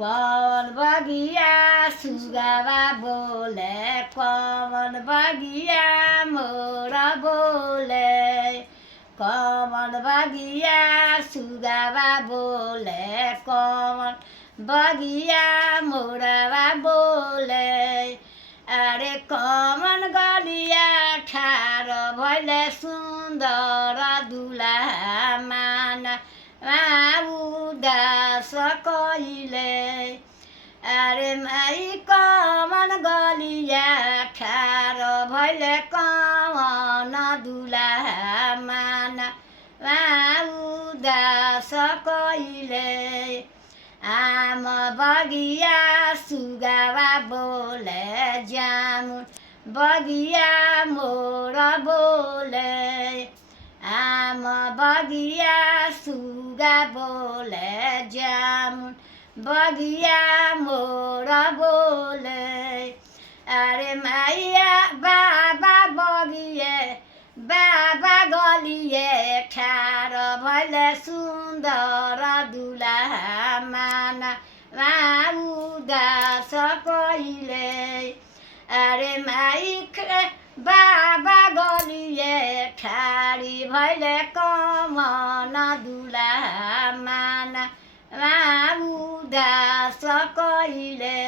कौन बगिया सुगावा बोले कौन बगिया मोरा बोले कौन बगिया सुगावा बोले कौन बगिया मोरावा बोले अरे कौन गलिया ठार भैले सुन्दर दुलाहा माना उदास कहिले अरे माई कौन गलिया ठार भैले कौन दुलाहा माना उदास कहिले आम बगिया सुगावा बोले जामुन बगिया मोर बोले आम बगिया सुगा बोले जामुन बगिया मोर बोले अरे मैया बाबा बगिए बाबा गलिए ठार भैले सुन्दर दुलाहा माना उदास कहिले अरे माई बाबा गलिए ठारी भैले कमन दुलाहा माना उदास कहिले